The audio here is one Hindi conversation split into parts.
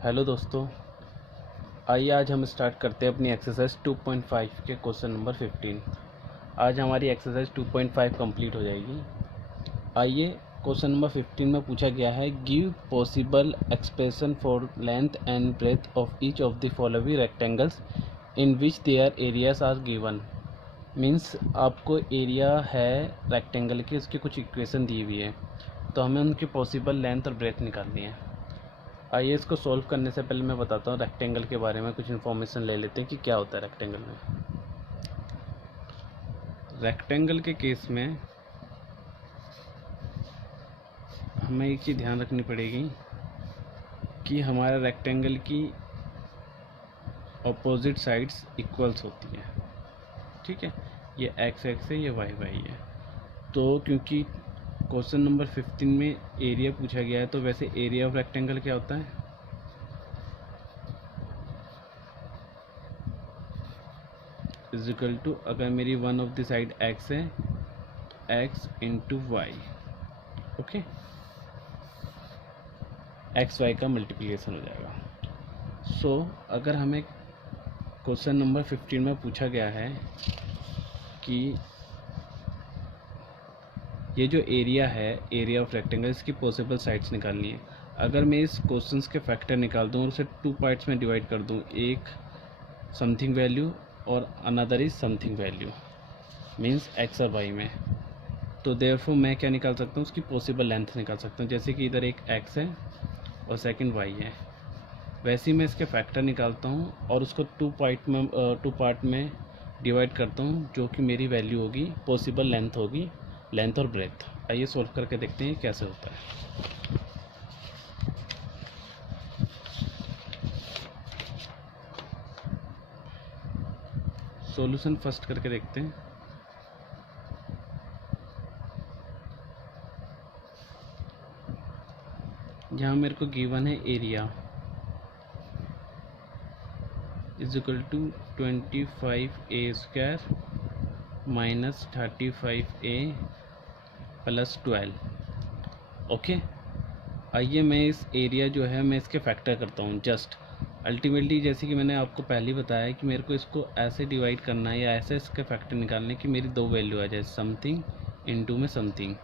हेलो दोस्तों, आइए आज हम स्टार्ट करते हैं अपनी एक्सरसाइज 2.5 के क्वेश्चन नंबर 15। आज हमारी एक्सरसाइज 2.5 कंप्लीट हो जाएगी। आइए क्वेश्चन नंबर 15 में पूछा गया है, give possible expression for length and breadth of each of the following rectangles in which their areas are given. Means आपको एरिया है रेक्टेंगल की, उसकी कुछ इक्वेशन दी हुई है, तो हमें उनकी पॉसिबल लेंथ और ब्रेथ निकालनी है। आइए इसको सॉल्व करने से पहले मैं बताता हूँ रेक्टेंगल के बारे में, कुछ इन्फॉर्मेशन ले लेते हैं कि क्या होता है रेक्टेंगल में। रेक्टेंगल के केस में हमें एक चीज़ ध्यान रखनी पड़ेगी कि हमारा रेक्टेंगल की अपोजिट साइड्स इक्वल्स होती हैं। ठीक है, ये एक्स एक्स है, ये वाई वाई है। तो क्योंकि क्वेश्चन नंबर 15 में एरिया पूछा गया है, तो वैसे एरिया ऑफ रेक्टेंगल क्या होता है? इज इक्वल टू, अगर मेरी one of the side x है, x into y. Okay, x y का मल्टीप्लिकेशन हो जाएगा। सो अगर हमें क्वेश्चन नंबर 15 में पूछा गया है कि ये जो एरिया है, एरिया ऑफ रेक्टेंगल, इसकी पॉसिबल साइड्स निकालनी है। अगर मैं इस क्वेश्चंस के फैक्टर निकाल दूँ और उसे 2 पार्ट्स में डिवाइड कर दूँ, एक समथिंग वैल्यू और another is something value, means x और वाई में, तो देयरफॉर मैं क्या निकाल सकता हूँ, उसकी पॉसिबल लेंथ निकाल सकता हूँ। जैसे कि इधर एक एक्स है और सेकंड वाई है, वैसे ही मैं इसके फैक्टर निकालता हूँ और उसको 2 पार्ट में डिवाइड करता हूँ, जो कि मेरी वैल्यू होगी, पॉसिबल लेंथ होगी, लेंथ और ब्रेथ। आइए सॉल्व करके देखते हैं कैसे होता है। सॉल्यूशन फर्स्ट करके देखते हैं। यहाँ मेरे को गिवन है area is equal to 25a² minus 35a plus 12। Okay, आइए मैं इस एरिया जो है मैं इसके फैक्टर करता हूँ जस्ट। अल्टीमेटली जैसे कि मैंने आपको पहले ही बताया कि मेरे को इसको ऐसे डिवाइड करना है या ऐसे इसके फैक्टर निकालने की मेरी दो वैल्यू आ जाए, समथिंग इनटू में समथिंग,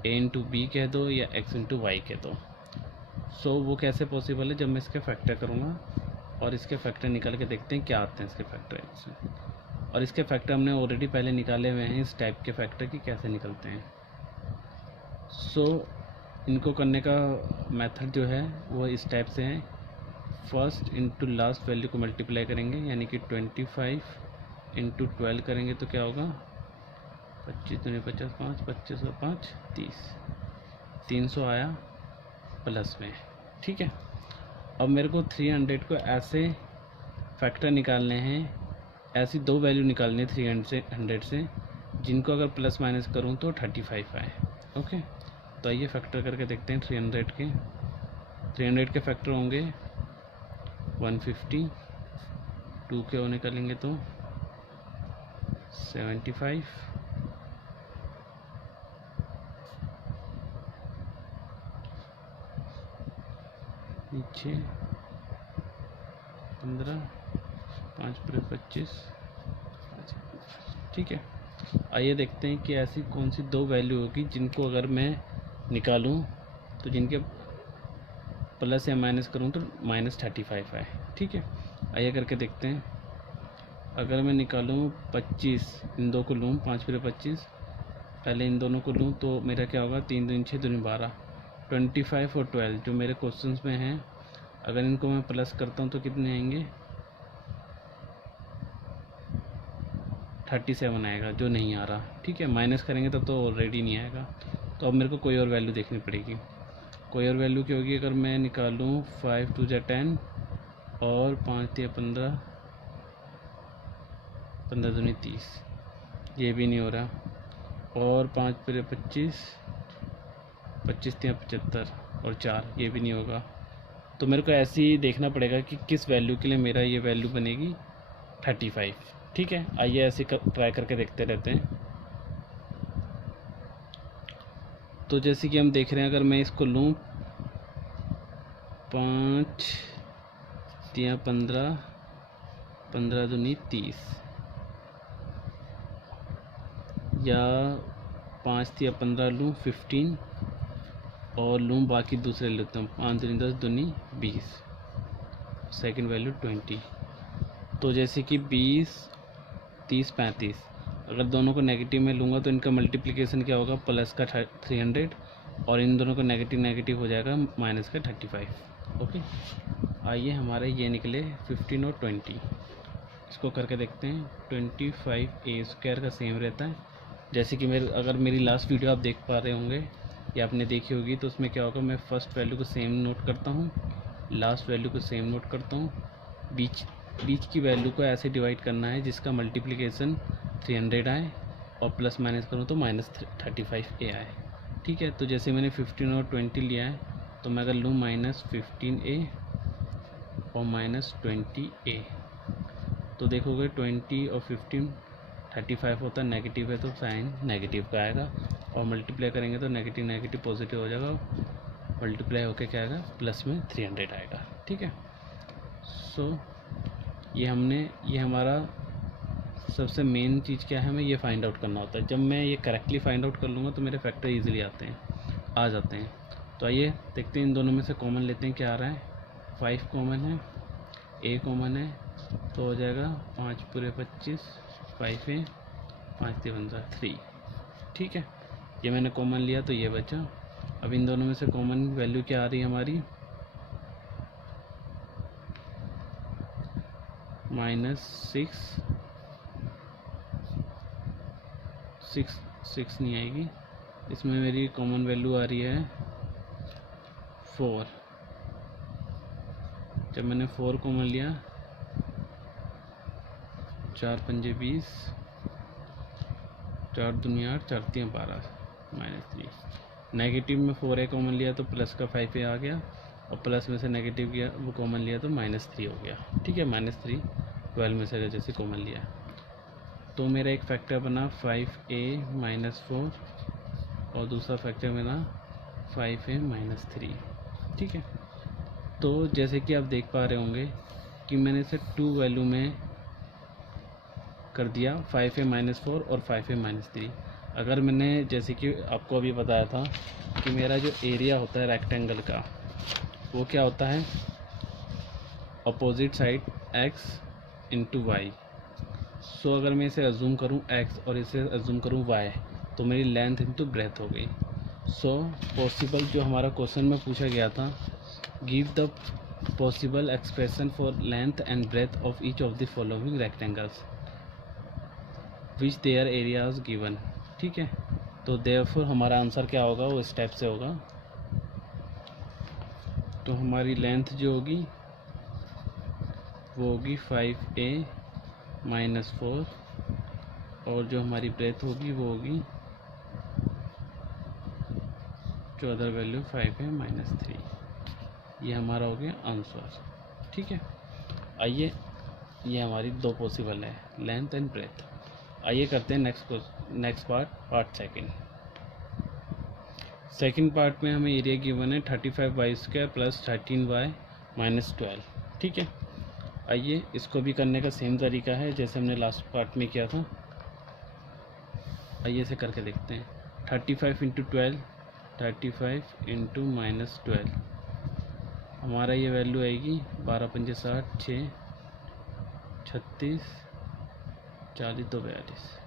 a इंटू बी कह दो या x इंटू वाई कह दो। सो वो कैसे पॉसिबल है, जब मैं इसके फैक्टर करूँगा और इसके फैक्टर निकाल के देखते हैं क्या आते हैं इसके फैक्टर से। और इसके फैक्टर हमने ऑलरेडी पहले निकाले हुए हैं, इस टाइप के फैक्टर की कैसे निकलते हैं। सो इनको करने का मेथड जो है वो इस टाइप से है। फर्स्ट इंटू लास्ट वैल्यू को मल्टीप्लाई करेंगे, यानी कि 25 इंटू 12 करेंगे तो क्या होगा, 25 दूनी 50, 5 25 और 5 30, 300 आया प्लस में। ठीक है, अब मेरे को 300 को ऐसे फैक्टर निकालने हैं, ऐसी दो वैल्यू निकालनी है 300 से जिनको अगर प्लस माइनस करूँ तो 35 आए। ओके, तो आइए फैक्टर करके देखते हैं। 300 के फैक्टर होंगे 150, 2 के वो निकालेंगे तो 75, नीचे 15, 5 पर 25। ठीक है, आइए देखते हैं कि ऐसी कौन सी दो वैल्यू होगी जिनको अगर मैं निकालूं तो जिनके प्लस या माइनस करूं तो -35 आए। ठीक है, आइए करके देखते हैं। अगर मैं निकालूं 25, इन दो को लूँ, 5 पर 25, पहले इन दोनों को लूँ तो मेरा क्या होगा, 3 दूनी 6 दूनी 12, 25 और 12 जो मेरे क्वेश्चंस में हैं, अगर इनको मैं प्लस करता हूँ तो कितने आएंगे, 37 आएगा, जो नहीं आ रहा। ठीक है, माइनस करेंगे तब तो ऑलरेडी नहीं आएगा। तो अब मेरे को कोई और वैल्यू देखनी पड़ेगी। कोई और वैल्यू क्या होगी, अगर मैं निकालूँ 5 2 10 और 5 3 15, 15 दूनी 30, ये भी नहीं हो रहा। और 5 पर 25, 25 3 75 और 4, ये भी नहीं होगा। तो मेरे को ऐसे ही देखना पड़ेगा कि किस वैल्यू के लिए मेरा ये वैल्यू बनेगी 35। ठीक है, आइए ऐसे ट्राई करके देखते रहते हैं। तो जैसे कि हम देख रहे हैं, अगर मैं इसको लूँ 5 तियाँ 15, 15 दूनी 30, या 5 तिया 15 लूँ 15 और लूँ बाकी दूसरे लेता हूँ। 5 दूनी 10 दूनी 20, सेकंड वैल्यू 20। तो जैसे कि 20, 30, 35, अगर दोनों को नेगेटिव में लूँगा तो इनका मल्टीप्लिकेशन क्या होगा, प्लस का 300 और इन दोनों को नेगेटिव नेगेटिव हो जाएगा माइनस का 35। ओके, आइए हमारे ये निकले 15 और 20। इसको करके देखते हैं। 25a² का सेम रहता है। जैसे कि अगर मेरी लास्ट वीडियो आप देख पा रहे होंगे या आपने देखी होगी, तो उसमें क्या होगा, मैं फर्स्ट वैल्यू को सेम नोट करता हूँ, लास्ट वैल्यू को सेम नोट करता हूँ, बीच की वैल्यू को ऐसे डिवाइड करना है जिसका मल्टीप्लिकेशन 300 आए और प्लस माइनस करूँ तो -35a आए। ठीक है, तो जैसे मैंने 15 और 20 लिया है, तो मैं अगर लूँ -15a और -20a, तो देखोगे 20 और 15 35 होता है, नेगेटिव है तो साइन नेगेटिव का आएगा, और मल्टीप्लाई करेंगे तो नेगेटिव नेगेटिव पॉजिटिव हो जाएगा, मल्टीप्लाई होकर क्या आएगा, प्लस में 300 आएगा। ठीक है, सो ये हमारा सबसे मेन चीज़ क्या है, हमें ये फाइंड आउट करना होता है। जब मैं ये करेक्टली फाइंड आउट कर लूँगा तो मेरे फैक्टर इजीली आ जाते हैं। तो आइए देखते हैं, इन दोनों में से कॉमन लेते हैं, क्या आ रहा है। 5 कॉमन है, a कॉमन है, तो हो जाएगा 5 पूरे 25, 5a, 5 3 15 3। ठीक है, ये मैंने कॉमन लिया तो ये बचा। अब इन दोनों में से कॉमन वैल्यू क्या आ रही है हमारी, -6 नहीं आएगी, इसमें मेरी कॉमन वैल्यू आ रही है 4। जब मैंने 4 कॉमन लिया, 4 पंजे 20, 4 दूनी 8, 4 तियाँ 12, -3। नेगेटिव में 4a कॉमन लिया तो प्लस का 5a आ गया, और प्लस में से नेगेटिव किया वो कॉमन लिया तो -3 हो गया। ठीक है, -3 12 में से जैसे कॉमन लिया, तो मेरा एक फैक्टर बना 5a - 4 और दूसरा फैक्टर बना 5a - 3। ठीक है, तो जैसे कि आप देख पा रहे होंगे कि मैंने इसे 2 वैल्यू में कर दिया, 5a - 4 और 5a - 3। अगर मैंने जैसे कि आपको अभी बताया था कि मेरा जो एरिया होता है रेक्टेंगल का, वो क्या होता है, अपोजिट साइड x × y। सो अगर मैं इसे अज्यूम करूँ x और इसे अज्यूम करूँ y, तो मेरी लेंथ इंटू ब्रेथ हो गई। सो पॉसिबल, जो हमारा क्वेश्चन में पूछा गया था, give the possible expression for length and breadth of each of the following rectangles which their areas given. ठीक है, तो देयरफॉर हमारा आंसर क्या होगा, वो इस टाइप से होगा। तो हमारी लेंथ जो होगी वो होगी 5a - 4, और जो हमारी ब्रेथ होगी वो होगी जो अदर वैल्यू 5a - 3। ये हमारा हो गया आंसर। ठीक है, आइए, ये हमारी 2 पॉसिबल है, लेंथ एंड ब्रेथ। आइए करते हैं नेक्स्ट पार्ट सेकंड पार्ट में हमें एरिया गिवन है 35y² + 13y - 12। ठीक है, आइए इसको भी करने का सेम तरीका है जैसे हमने लास्ट पार्ट में किया था। आइए इसे करके देखते हैं। 35 × 12, 35 × -12, हमारा ये वैल्यू आएगी 12 पंजे 60, 6 36, 40 तो 42,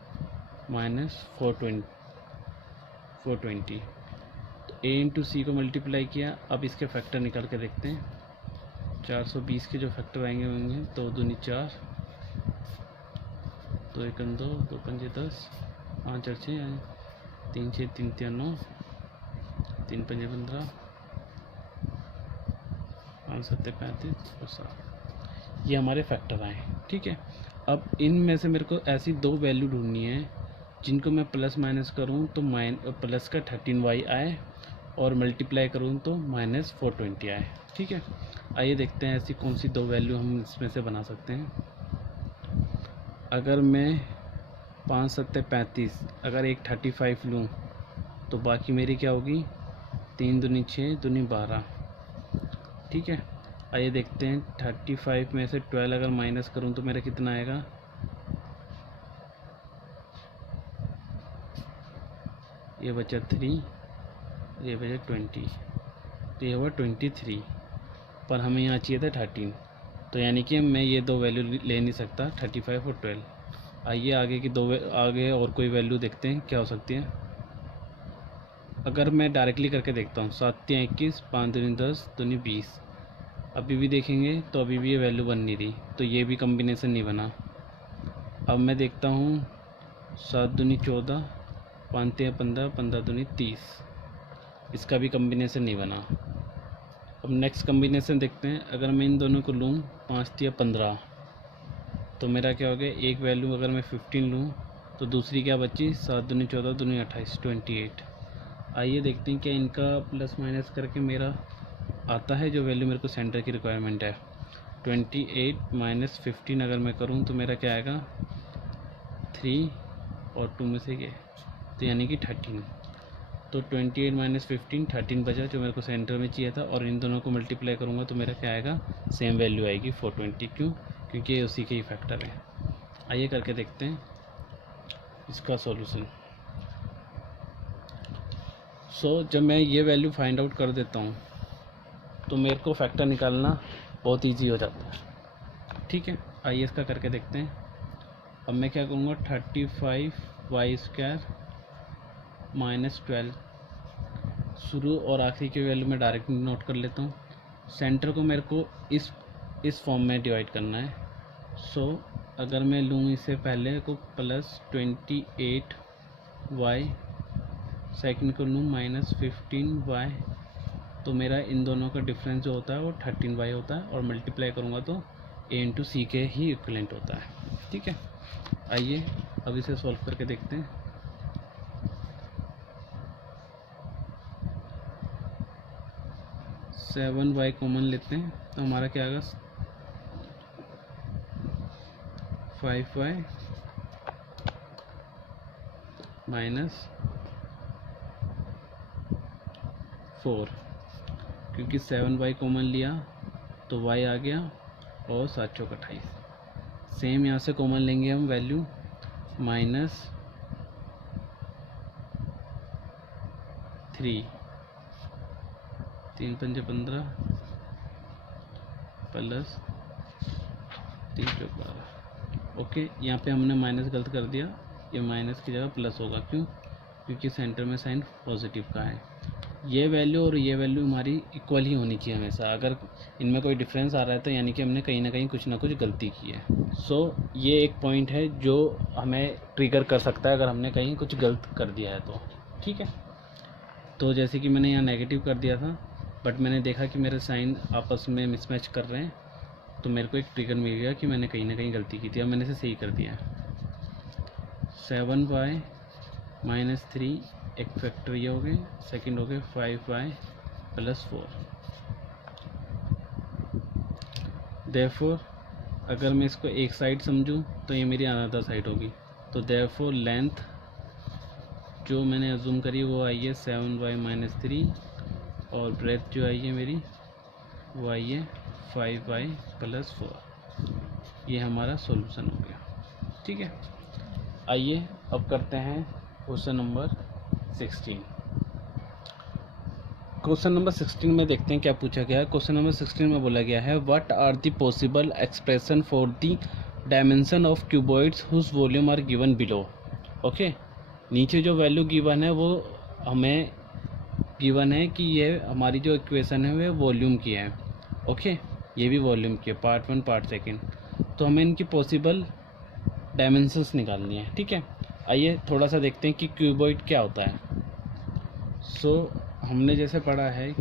-420। तो a × c को मल्टीप्लाई किया। अब इसके फैक्टर निकाल के देखते हैं। 420 के जो फैक्टर आएंगे होंगे, तो 2 दूनी 4, 2 एकम 2, 2 पंजे 10, 5 4 6, 3 6 3 3 9, 3 पंजे 15, 5 7 35 और 7। ये हमारे फैक्टर आए। ठीक है, अब इनमें से मेरे को ऐसी 2 वैल्यू ढूंढनी है जिनको मैं प्लस माइनस करूँ तो प्लस का 13y आए, और मल्टीप्लाई करूँ तो -420 आए। ठीक है, आइए देखते हैं ऐसी कौन सी 2 वैल्यू हम इसमें से बना सकते हैं। अगर मैं 5 7 35, अगर एक 35 लूँ तो बाकी मेरी क्या होगी, 3 दूनी 6, दूनी 12। ठीक है, आइए देखते हैं 35 में से 12 अगर माइनस करूं तो मेरा कितना आएगा। ये बचा 3, ये बचा 20, तो ये हुआ 23, पर हमें यहाँ चाहिए था 13, तो यानी कि मैं ये दो वैल्यू ले नहीं सकता, 35 और 12। आइए आगे की आगे और कोई वैल्यू देखते हैं क्या हो सकती है। अगर मैं डायरेक्टली करके देखता हूँ, 7 3 21, 5 दूनी 10, दूनी 20, अभी भी देखेंगे तो अभी भी ये वैल्यू बन नहीं रही, तो ये भी कम्बिनेशन नहीं बना। अब मैं देखता हूँ 7 दूनी 14, 5 3 15, 15 दूनी 30, इसका भी कम्बिनेशन नहीं बना। अब नेक्स्ट कम्बिनेशन देखते हैं। अगर मैं इन दोनों को लूँ 5 3 15, तो मेरा क्या हो गया, एक वैल्यू अगर मैं 15 लूँ तो दूसरी क्या बची, 7 दूनी 14, दूनी 28, 28। आइए देखते हैं क्या इनका प्लस माइनस करके मेरा आता है जो वैल्यू मेरे को सेंटर की रिक्वायरमेंट है। 28 माइनस 15 अगर मैं करूँ तो मेरा क्या आएगा, 3 और 2 में से क्या, तो यानी कि 13। तो 28 माइनस 15, 13 बचा जो मेरे को सेंटर में चाहिए था, और इन दोनों को मल्टीप्लाई करूँगा तो मेरा क्या आएगा, सेम वैल्यू आएगी 420। क्यों, क्योंकि ये उसी के ही फैक्टर है। आइए करके देखते हैं इसका सॉल्यूशन। जब मैं ये वैल्यू फाइंड आउट कर देता हूँ तो मेरे को फैक्टर निकालना बहुत ईजी हो जाता है। ठीक है, आइए इसका करके देखते हैं। अब मैं क्या करूँगा, 35y² माइनस 12, शुरू और आखिरी की वैल्यू में डायरेक्ट नोट कर लेता हूँ। सेंटर को मेरे को इस फॉर्म में डिवाइड करना है। अगर मैं लूँ इसे पहले को प्लस 28y, सेकंड को लूँ माइनस 15y, तो मेरा इन दोनों का डिफरेंस जो होता है वो 13y होता है, और मल्टीप्लाई करूँगा तो a इंटू सी के ही इक्विवेलेंट होता है। ठीक है, आइए अब इसे सॉल्व करके देखते हैं। सेवन वाई कॉमन लेते हैं तो हमारा क्या आएगा, 5y माइनस 4, क्योंकि 7y कॉमन लिया तो y आ गया, और 7 चौक 28। सेम यहाँ से कॉमन लेंगे हम वैल्यू, माइनस 3, 3 पंजे 15, प्लस 3 चौक 12। ओके, यहाँ पे हमने माइनस गलत कर दिया, ये माइनस की जगह प्लस होगा। क्यों, क्योंकि सेंटर में साइन पॉजिटिव का है। ये वैल्यू और ये वैल्यू हमारी इक्वल ही होनी चाहिए हमेशा। अगर इनमें कोई डिफरेंस आ रहा है तो यानी कि हमने कहीं ना कहीं कुछ ना कुछ गलती की है। ये एक पॉइंट है जो हमें ट्रिगर कर सकता है अगर हमने कहीं कुछ गलत कर दिया है तो। ठीक है, तो जैसे कि मैंने यहाँ नेगेटिव कर दिया था, बट मैंने देखा कि मेरे साइन आपस में मिसमैच कर रहे हैं, तो मेरे को एक ट्रिगर मिल गया कि मैंने कहीं ना कहीं गलती की थी। अब मैंने इसे सही कर दिया है। 7y माइनस 3 एक फैक्टर ये हो गए, सेकेंड हो गए 5y प्लस 4। देयरफॉर अगर मैं इसको एक साइड समझूं तो ये मेरी अनदर साइड होगी। तो देयरफॉर लेंथ जो मैंने अजूम करी वो आई है 7y माइनस 3, और ब्रेथ जो आई है मेरी वो आई है 5y प्लस 4। ये हमारा सॉल्यूशन हो गया। ठीक है, आइए अब करते हैं क्वेश्चन नंबर 16। क्वेश्चन नंबर 16 में देखते हैं क्या पूछा गया है। क्वेश्चन नंबर 16 में बोला गया है, what are the possible expression for the dimension of cuboids whose volume are given below. Okay, नीचे जो वैल्यू गिवन है वो हमें गिवन है कि ये हमारी जो इक्वेशन है वो वॉल्यूम की है। ओके, ये भी वॉल्यूम की है, पार्ट 1 पार्ट 2। तो हमें इनकी पॉसिबल डायमेंशंस निकालनी है। ठीक है, आइए थोड़ा सा देखते हैं कि क्यूबॉइड क्या होता है। हमने जैसे पढ़ा है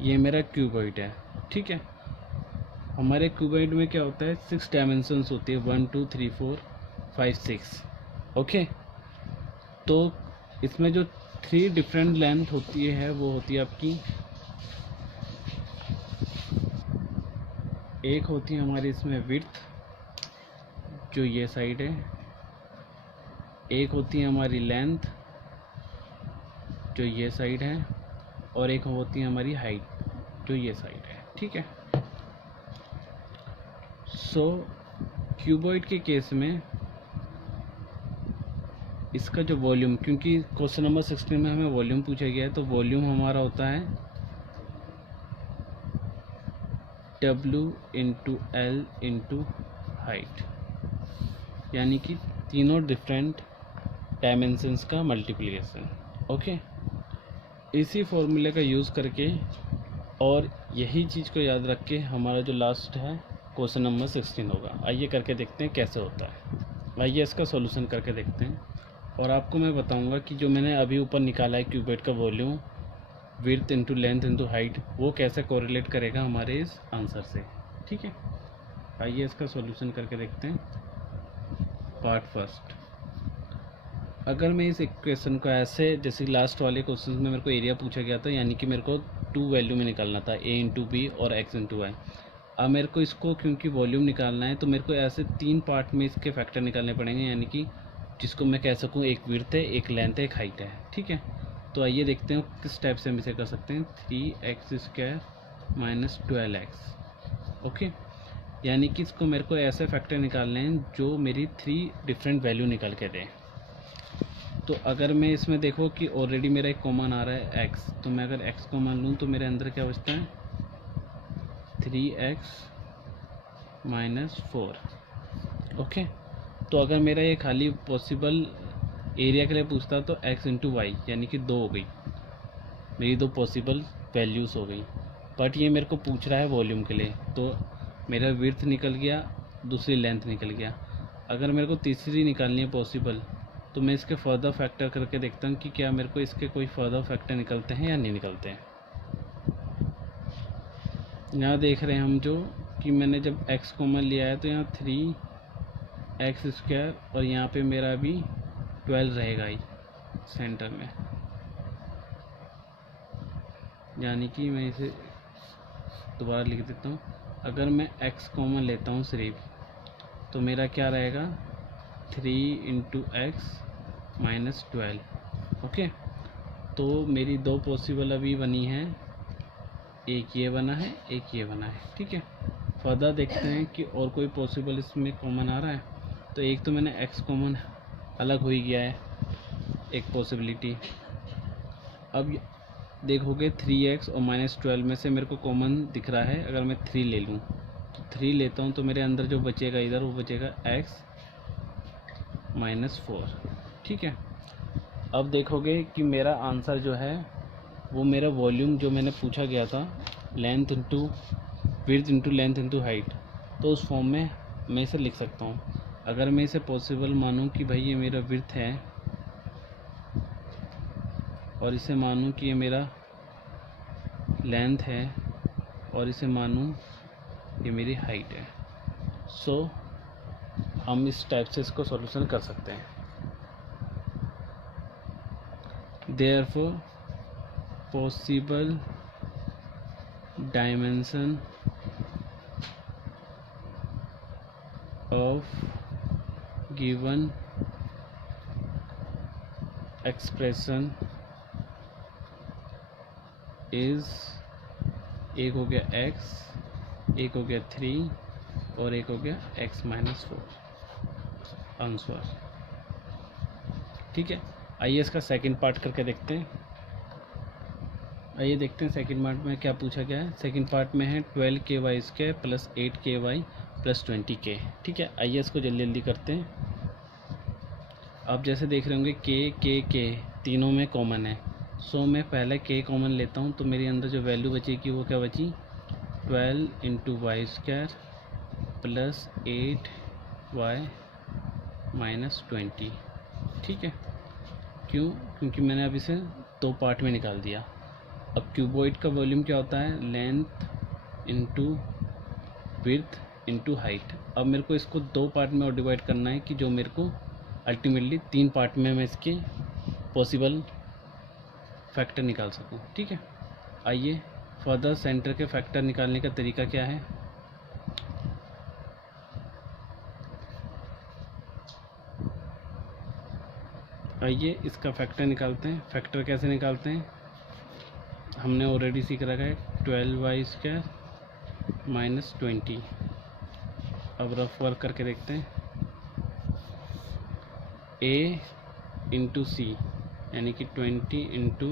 ये मेरा क्यूबॉइड है। ठीक है, हमारे क्यूबॉइड में क्या होता है, 6 डायमेंशंस होती है, 1 2 3 4 5 6। ओके, तो इसमें जो 3 डिफरेंट लेंथ होती है वो होती है आपकी, एक होती है हमारी इसमें विड्थ जो ये साइड है, एक होती है हमारी लेंथ जो ये साइड है, और एक होती है हमारी हाइट जो ये साइड है, ठीक है। सो क्यूबॉइड के केस में इसका जो वॉल्यूम, क्योंकि क्वेश्चन नंबर 16 में हमें वॉल्यूम पूछा गया है, तो वॉल्यूम हमारा होता है W into L into height, यानी कि तीनों डिफरेंट डायमेंशंस का मल्टीप्लिकेशन। ओके, इसी फॉर्मूले का यूज़ करके और यही चीज़ को याद रख के हमारा जो लास्ट है क्वेश्चन नंबर 16 होगा। आइए करके देखते हैं कैसे होता है। आइए इसका सॉल्यूशन करके देखते हैं, और आपको मैं बताऊंगा कि जो मैंने अभी ऊपर निकाला है क्यूबॉइड का volume, width into length into height, वो कैसे कोरिलेट करेगा हमारे इस आंसर से, ठीक है। आइए इसका सॉल्यूशन करके देखते हैं। पार्ट फर्स्ट, अगर मैं इस इक्वेशन को ऐसे, जैसे लास्ट वाले क्वेश्चन में मेरे को एरिया पूछा गया था, यानी कि मेरे को 2 वैल्यू में निकालना था, a इंटू बी और x इंटू वाई। अब मेरे को इसको क्योंकि वॉल्यूम निकालना है, तो मेरे को ऐसे 3 पार्ट में इसके फैक्टर निकालने पड़ेंगे, यानी कि जिसको मैं कह सकूँ एक विड्थ है, एक लेंथ है, एक हाइट है, ठीक है। तो आइए देखते हैं किस टाइप से हम इसे कर सकते हैं। 3x² माइनस 12x, ओके, यानी कि इसको मेरे को ऐसे फैक्टर निकालने हैं जो मेरी 3 डिफरेंट वैल्यू निकल के दें। तो अगर मैं इसमें देखो कि ऑलरेडी मेरा एक कॉमन आ रहा है x, तो मैं अगर x कॉमन लूँ तो मेरे अंदर क्या बचता है 3x माइनस 4, ओके। तो अगर मेरा ये खाली पॉसिबल एरिया के लिए पूछता तो x इंटू वाई, यानी कि 2 हो गई, मेरी 2 पॉसिबल वैल्यूज़ हो गई। बट ये मेरे को पूछ रहा है वॉल्यूम के लिए, तो मेरा विड्थ निकल गया, दूसरी लेंथ निकल गया। अगर मेरे को तीसरी निकालनी है पॉसिबल, तो मैं इसके फर्दर फैक्टर करके देखता हूँ कि क्या मेरे को इसके कोई फर्दर फैक्टर निकलते हैं या नहीं निकलते हैं। यहाँ देख रहे हैं हम जो कि मैंने जब x कॉमन लिया है, तो यहाँ 3x² और यहाँ पे मेरा भी 12 रहेगा ही सेंटर में, यानी कि मैं इसे दोबारा लिख देता हूँ। अगर मैं x कॉमन लेता हूँ सिर्फ, तो मेरा क्या रहेगा 3 इंटू एक्स माइनस 12, ओके। तो मेरी 2 पॉसिबल अभी बनी हैं, एक ये बना है, एक ये बना है, ठीक है। फर्दर देखते हैं कि और कोई पॉसिबल इसमें कॉमन आ रहा है। तो एक तो मैंने x कॉमन अलग हो ही गया है, एक पॉसिबिलिटी। अब देखोगे 3x और माइनस 12 में से मेरे को कॉमन दिख रहा है। अगर मैं 3 ले लूँ, तो 3 लेता हूँ, तो मेरे अंदर जो बचेगा इधर, वो बचेगा x माइनस 4, ठीक है। अब देखोगे कि मेरा आंसर जो है वो मेरा वॉल्यूम जो मैंने पूछा गया था, length into width into length into height, तो उस फॉर्म में मैं इसे लिख सकता हूँ। अगर मैं इसे पॉसिबल मानूँ कि भाई ये मेरा विड्थ है, और इसे मानूँ कि ये मेरा लेंथ है, और इसे मानूँ ये मेरी हाइट है, सो हम इस टाइप से इसको सॉल्यूशन कर सकते हैं। Therefore, possible dimension of given expression is, एक हो गया x, एक हो गया 3 और एक हो गया x माइनस 4 आंसर, ठीक है। आइए इसका सेकंड पार्ट करके देखते हैं। आइए देखते हैं सेकंड पार्ट में क्या पूछा गया है। सेकंड पार्ट में है 12ky² plus 8ky plus 20k, ठीक है। आइए इसको जल्दी जल्दी करते हैं। आप जैसे देख रहे होंगे k तीनों में कॉमन है, सो मैं पहले k कॉमन लेता हूँ, तो मेरे अंदर जो वैल्यू बचेगी वो क्या बची 12 into y² plus 8y minus 20, ठीक है। क्यों? क्योंकि मैंने अब इसे 2 पार्ट में निकाल दिया। अब क्यूबॉइड का वॉल्यूम क्या होता है, length into width into height. अब मेरे को इसको 2 पार्ट में और डिवाइड करना है कि जो मेरे को अल्टीमेटली 3 पार्ट में मैं इसके पॉसिबल फैक्टर निकाल सकूं, ठीक है। आइए फर्दर सेंटर के फैक्टर निकालने का तरीका क्या है। आइए इसका फैक्टर निकालते हैं। फैक्टर कैसे निकालते हैं, हमने ऑलरेडी सीख रखा है 12y² - 20। अब रफ वर्क करके देखते हैं। a इंटू सी यानी कि 20 इंटू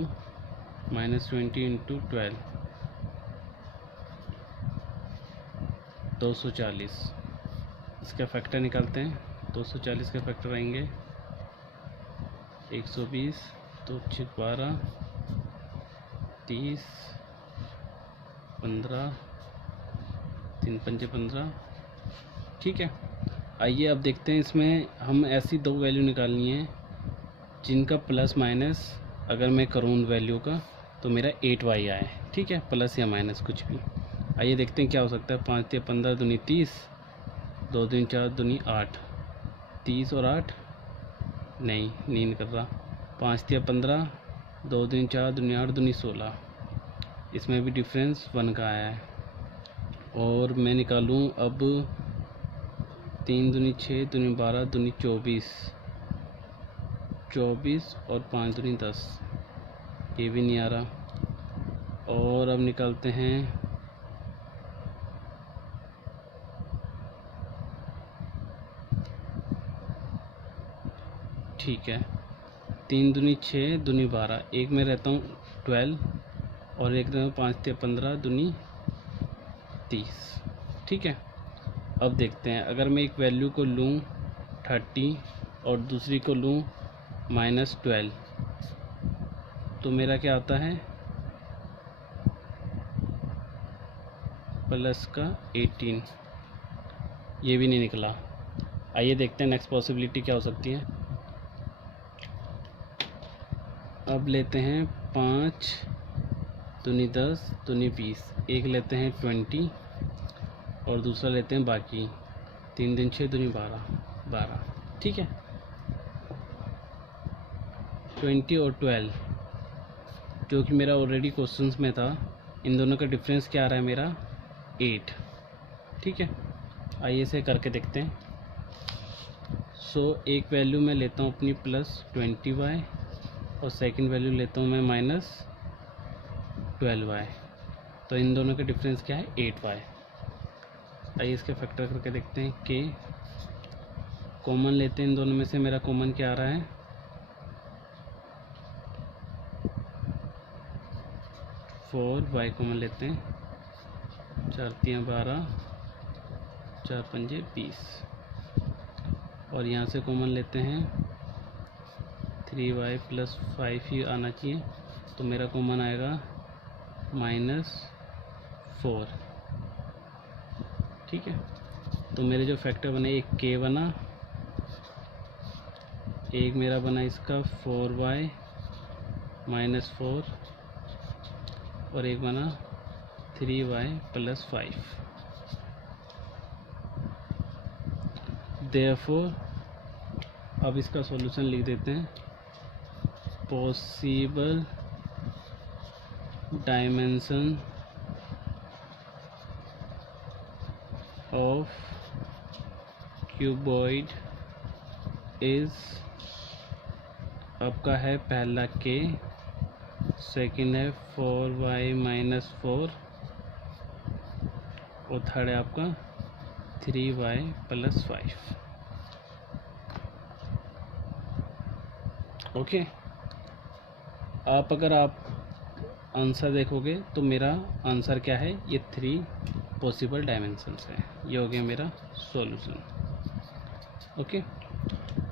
-20 इंटू 12 240। इसका फैक्टर निकालते हैं। 240 के फैक्टर आएंगे 120, 2 × 12, 30, 15, 3 × 5 15। ठीक है, आइए अब देखते हैं इसमें हम ऐसी दो वैल्यू निकालनी है जिनका प्लस माइनस अगर मैं करूँ उन वैल्यू का तो मेरा 8y आए। ठीक है, प्लस या माइनस कुछ भी। आइए देखते हैं क्या हो सकता है। 5 × 15 दूनी 30, 2 दूनी 4 दूनी 8, 30 और 8 नहीं कर रहा। 5 × 15, 2 दूनी 4 दूनी 8 दूनी 16। इसमें भी डिफरेंस 1 का आया है। और मैं निकालूँ अब 3 दूनी 6 दूनी 12 दूनी 24 और 5 दूनी 10, ये भी नहीं आ रहा। और अब निकालते हैं ठीक है, 3 दूनी 6 दूनी 12, एक में रहता हूँ 12 और एक रहता हूँ 5 × 15 दूनी 30। ठीक है, अब देखते हैं अगर मैं एक वैल्यू को लूँ 30 और दूसरी को लूँ -12 तो मेरा क्या आता है प्लस का 18। ये भी नहीं निकला। आइए देखते हैं नेक्स्ट पॉसिबिलिटी क्या हो सकती है। अब लेते हैं 5 दूनी 10 दूनी 20, एक लेते हैं 20 और दूसरा लेते हैं बाकी 3 दूनी 6 दूनी 12। ठीक है, 20 और 12 जो कि मेरा ऑलरेडी क्वेश्चंस में था, इन दोनों का डिफरेंस क्या आ रहा है मेरा 8। ठीक है, आइए इसे करके देखते हैं। एक वैल्यू मैं लेता हूँ अपनी +20y और सेकंड वैल्यू लेता हूँ मैं -12y। तो इन दोनों का डिफरेंस क्या है 8y। आइए इसके फैक्टर करके देखते हैं। k कॉमन लेते हैं, इन दोनों में से मेरा कॉमन क्या आ रहा है 4y कॉमन लेते हैं। 4 × 12, 4 × 5 20 और यहाँ से कॉमन लेते हैं 3y + 5 ही आना चाहिए, तो मेरा कॉमन आएगा -4। ठीक है, तो मेरे जो फैक्टर बने एक k बना, एक मेरा बना इसका 4y - 4 और एक बना 3y + 5। देयरफॉर अब इसका सॉल्यूशन लिख देते हैं। Possible dimension of cuboid is, आपका है पहला k, सेकंड है 4y - 4 और थर्ड है आपका 3y + 5। ओके, आप अगर आप आंसर देखोगे तो मेरा आंसर क्या है, ये 3 पॉसिबल डायमेंशंस है। ये हो गया मेरा सॉल्यूशन। ओके,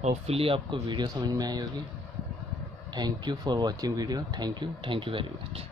होपफुली आपको वीडियो समझ में आई होगी। Thank you for watching video. Thank you very much.